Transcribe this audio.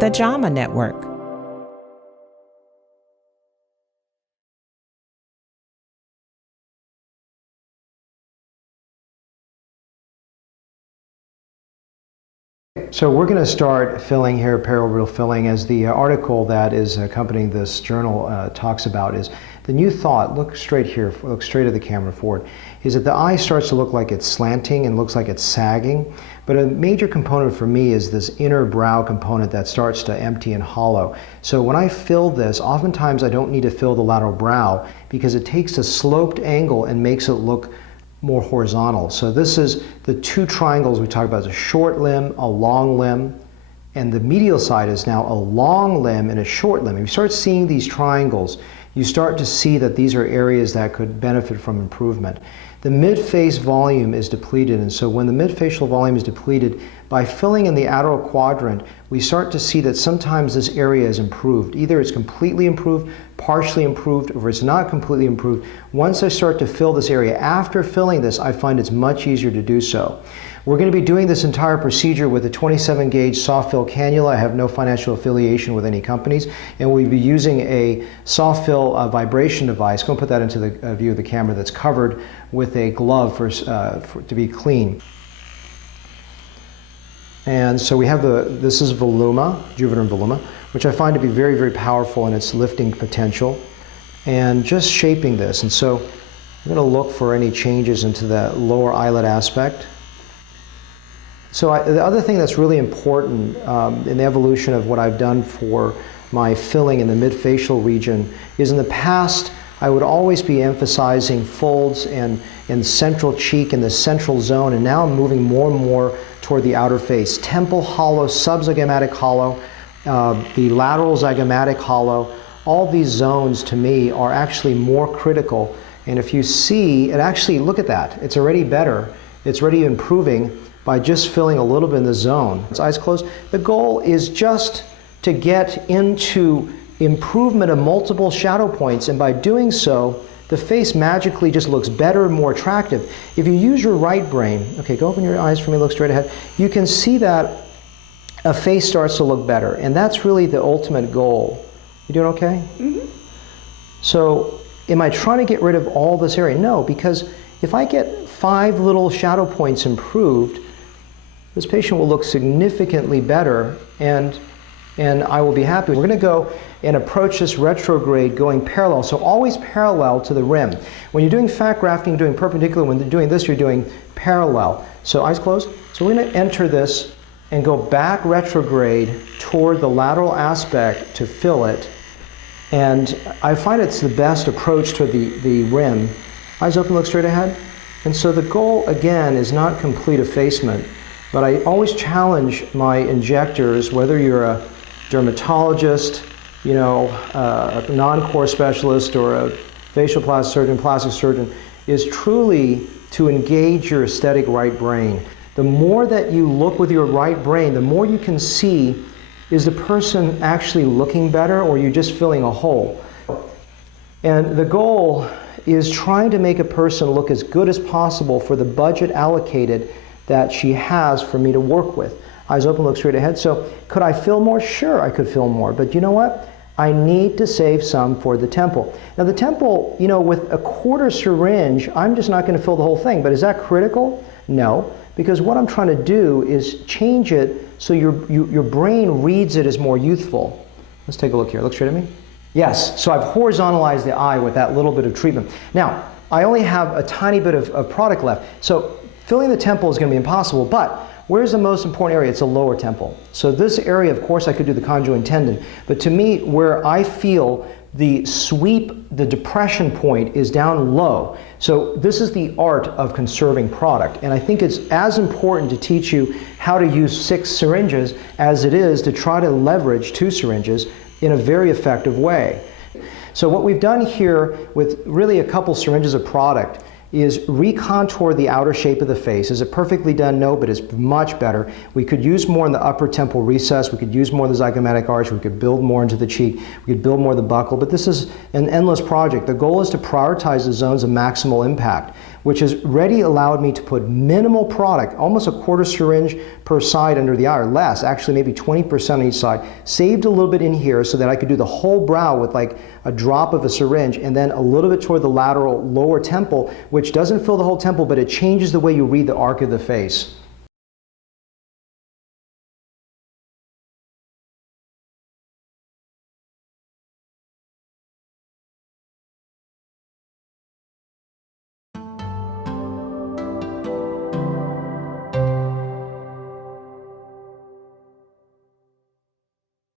the JAMA Network. So we're going to start filling here, periorbital filling, as the article that is accompanying this journal talks about is the new thought, look straight here, look straight at the camera forward, is that the eye starts to look like it's slanting and looks like it's sagging. But a major component for me is this inner brow component that starts to empty and hollow. So when I fill this, oftentimes I don't need to fill the lateral brow because it takes a sloped angle and makes it look more horizontal. So this is the two triangles we talked about, a short limb, a long limb, and the medial side is now a long limb and a short limb. If you start seeing these triangles, you start to see that these are areas that could benefit from improvement. The mid-face volume is depleted, and so when the midfacial volume is depleted, by filling in the lateral quadrant, we start to see that sometimes this area is improved. Either it's completely improved, partially improved, or it's not completely improved. Once I start to fill this area, after filling this, I find it's much easier to do so. We're going to be doing this entire procedure with a 27 gauge soft fill cannula. I have no financial affiliation with any companies, and we'll be using a soft fill vibration device. Go and put that into the view of the camera that's covered with a glove to be clean. And so we have this is voluma, Juvederm voluma, which I find to be very, very powerful in its lifting potential, and just shaping this. And so I'm going to look for any changes into the lower eyelid aspect. So the other thing that's really important in the evolution of what I've done for my filling in the midfacial region is in the past I would always be emphasizing folds and central cheek and the central zone, and now I'm moving more and more toward the outer face. Temple hollow, subzygomatic hollow, the lateral zygomatic hollow, all these zones to me are actually more critical. And if you see, it actually, look at that, it's already better, it's already improving by just filling a little bit in the zone. Its eyes closed. The goal is just to get into improvement of multiple shadow points, and by doing so, the face magically just looks better and more attractive. If you use your right brain, okay, go open your eyes for me, look straight ahead, you can see that a face starts to look better, and that's really the ultimate goal. You doing okay? Mm-hmm. So, am I trying to get rid of all this area? No, because if I get 5 little shadow points improved, this patient will look significantly better, and I will be happy. We're going to go and approach this retrograde going parallel, so always parallel to the rim. When you're doing fat grafting, you're doing perpendicular. When you're doing this, you're doing parallel. So eyes closed. So we're going to enter this and go back retrograde toward the lateral aspect to fill it. And I find it's the best approach to the rim. Eyes open, look straight ahead. And so the goal, again, is not complete effacement, but I always challenge my injectors, whether you're a dermatologist, you know, a non-core specialist, or a facial plastic surgeon, is truly to engage your aesthetic right brain. The more that you look with your right brain, the more you can see, is the person actually looking better, or you're just filling a hole? And the goal is trying to make a person look as good as possible for the budget allocated that she has for me to work with. Eyes open, look straight ahead. So could I fill more? Sure, I could fill more, but you know what? I need to save some for the temple. Now the temple, you know, with a quarter syringe, I'm just not going to fill the whole thing, but is that critical? No, because what I'm trying to do is change it so your brain reads it as more youthful. Let's take a look here. Look straight at me. Yes, so I've horizontalized the eye with that little bit of treatment. Now, I only have a tiny bit of product left, so filling the temple is going to be impossible, but where's the most important area? It's the lower temple. So this area, of course, I could do the conjoined tendon, but to me, where I feel the sweep, the depression point is down low. So this is the art of conserving product, and I think it's as important to teach you how to use 6 syringes as it is to try to leverage 2 syringes in a very effective way. So what we've done here with really a couple syringes of product is recontour the outer shape of the face. Is it perfectly done? No, but it's much better. We could use more in the upper temple recess. We could use more in the zygomatic arch. We could build more into the cheek. We could build more of the buccal. But this is an endless project. The goal is to prioritize the zones of maximal impact. which has already allowed me to put minimal product, almost a quarter syringe per side under the eye, or less, actually maybe 20% on each side. Saved a little bit in here so that I could do the whole brow with like a drop of a syringe, and then a little bit toward the lateral lower temple, which doesn't fill the whole temple, but it changes the way you read the arc of the face.